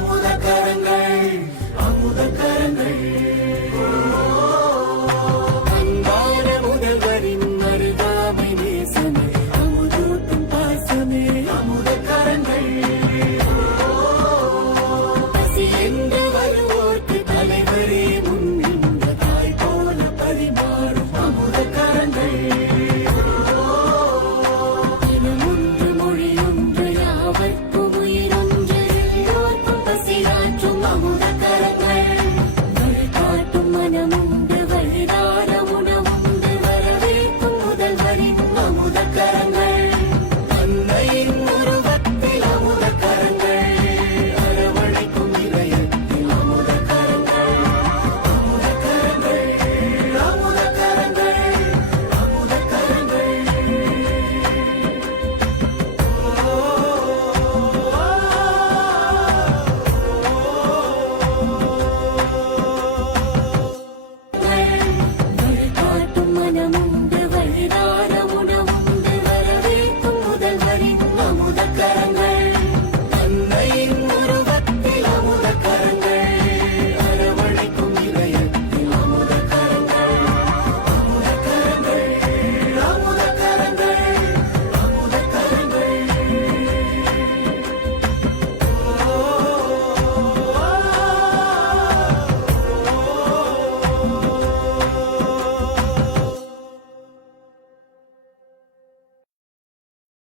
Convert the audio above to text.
Vamos better.